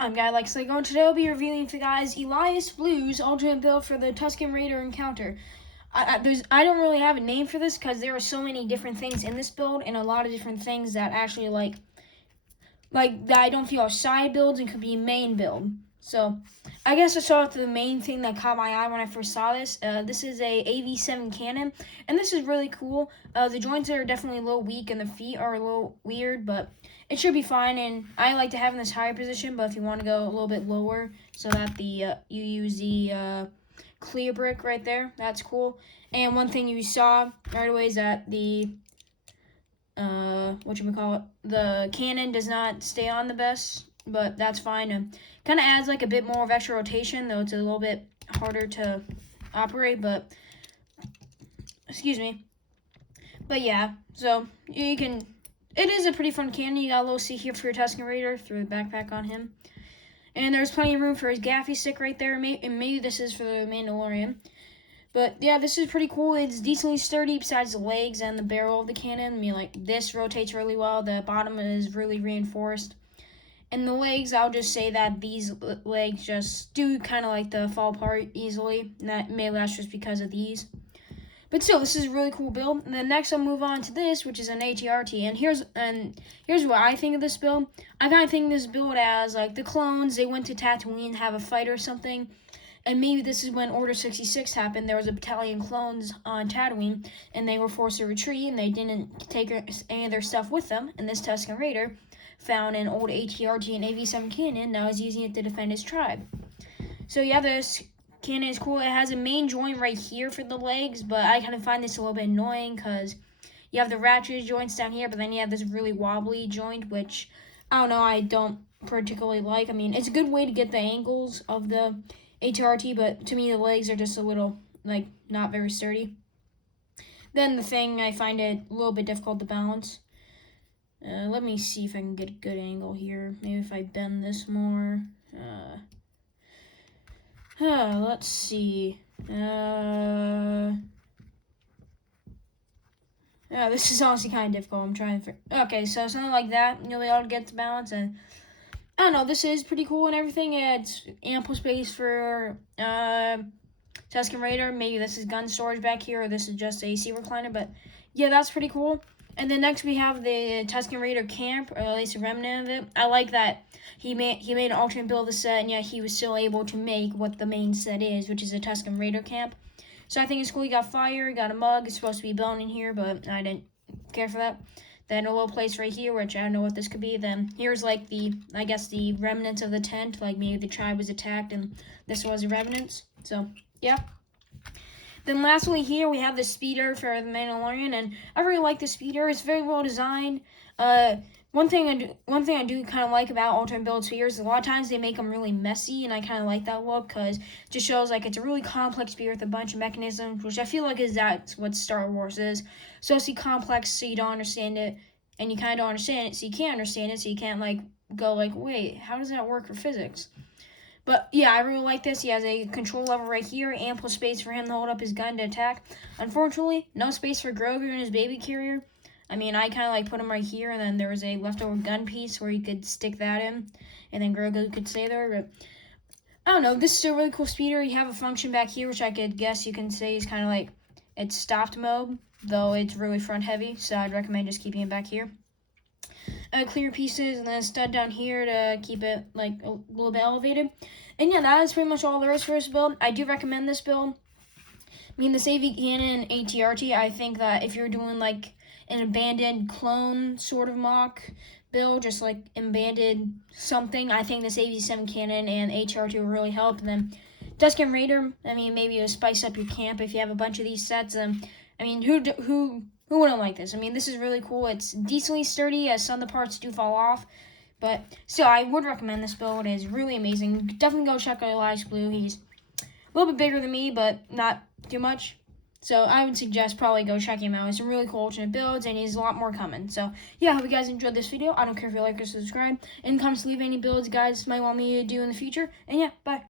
I'm Guy Likes Lego, and today I'll be revealing for you guys Elias Blue's alternate build for the Tusken Raider encounter. I don't really have a name for this because there are so many different things in this build and a lot of different things that actually like that I don't feel are side builds and could be main build. So I guess I'll start with the main thing that caught my eye when I first saw this. This is a AV-7 cannon, and this is really cool. The joints are definitely a little weak and the feet are a little weird, but it should be fine. And I like to have in this higher position, but if you want to go a little bit lower so that the you use the clear brick right there, that's cool. And one thing you saw right away is that the the cannon does not stay on the best, but that's fine. Kind of adds like a bit more of extra rotation, though it's a little bit harder to operate, but excuse me. But yeah, so you can, it is a pretty fun cannon. You got a little seat here for your Tusken Raider, throw the backpack on him. And there's plenty of room for his gaffy stick right there, and maybe this is for the Mandalorian. But yeah, this is pretty cool. It's decently sturdy besides the legs and the barrel of the cannon. I mean, like, this rotates really well. The bottom is really reinforced. And the legs, I'll just say that these legs just do kind of like to fall apart easily. And that maybe that's just because of these. But still, this is a really cool build. And then next I'll move on to this, which is an ATRT. And here's what I think of this build. I kind of think of this build as like the clones. They went to Tatooine to have a fight or something. And maybe this is when Order 66 happened. There was a battalion of clones on Tatooine, and they were forced to retreat, and they didn't take any of their stuff with them. And this Tusken Raider found an old ATRT and AV-7 cannon. Now he's using it to defend his tribe. So yeah, this cannon is cool. It has a main joint right here for the legs, but I kind of find this a little bit annoying because you have the ratchet joints down here, but then you have this really wobbly joint, which I don't know, I don't particularly like. I mean, it's a good way to get the angles of the ATRT, but to me the legs are just a little, like, not very sturdy. Then the thing, I find it a little bit difficult to balance. Let me see if I can get a good angle here. Maybe if I bend this more. Let's see. Yeah, this is honestly kind of difficult. I'm trying to okay, so something like that, you'll be able to get the balance, and I don't know, this is pretty cool and everything. It's ample space for Tusken Raider. Maybe this is gun storage back here, or this is just a seat recliner, but yeah, that's pretty cool. And then next we have the Tusken Raider camp, or at least a remnant of it. I like that he made an alternate build of the set, and yet he was still able to make what the main set is, which is a Tusken Raider camp. So I think it's cool. You got fire, you got a mug. It's supposed to be bone in here, but I didn't care for that. Then a little place right here, which I don't know what this could be. Then here's like I guess the remnants of the tent, like maybe the tribe was attacked and this was the remnants. So yeah. Then lastly here we have the speeder for the Mandalorian, and I really like the speeder. It's very well designed. One thing I do kind of like about alternate build speeders is a lot of times they make them really messy, and I kind of like that look because it just shows like it's a really complex speeder with a bunch of mechanisms, which I feel like that's what Star Wars is. So it's complex, so you don't understand it, and you kind of don't understand it, so you can't understand it, so you can't like go like, wait, how does that work for physics? But yeah, I really like this. He has a control lever right here, ample space for him to hold up his gun to attack. Unfortunately, no space for Grogu and his baby carrier. I mean, I kind of like put him right here, and then there was a leftover gun piece where you could stick that in, and then Grogu could stay there. But I don't know, this is a really cool speeder. You have a function back here, which I could guess you can say is kind of like it's stopped mode, though it's really front heavy, so I'd recommend just keeping it back here. Clear pieces, and then a stud down here to keep it like a little bit elevated. And yeah, that is pretty much all there is for this build. I do recommend this build. I mean, this AV cannon ATRT, I think that if you're doing like an abandoned clone sort of mock build, just like abandoned something, I think this AV-7 cannon and ATRT will really help. And then Tusken Raider, I mean, maybe it'll spice up your camp if you have a bunch of these sets. I mean, who wouldn't like this? I mean, this is really cool. It's decently sturdy, as some of the parts do fall off. But still, I would recommend this build. It is really amazing. Definitely go check out Elias Blue. He's a little bit bigger than me, but not too much. So I would suggest probably go check him out. It's some really cool alternate builds, and he's a lot more coming. So yeah, I hope you guys enjoyed this video. I don't care if you like or subscribe. In the comments, leave any builds you guys might want me to do in the future. And yeah, bye.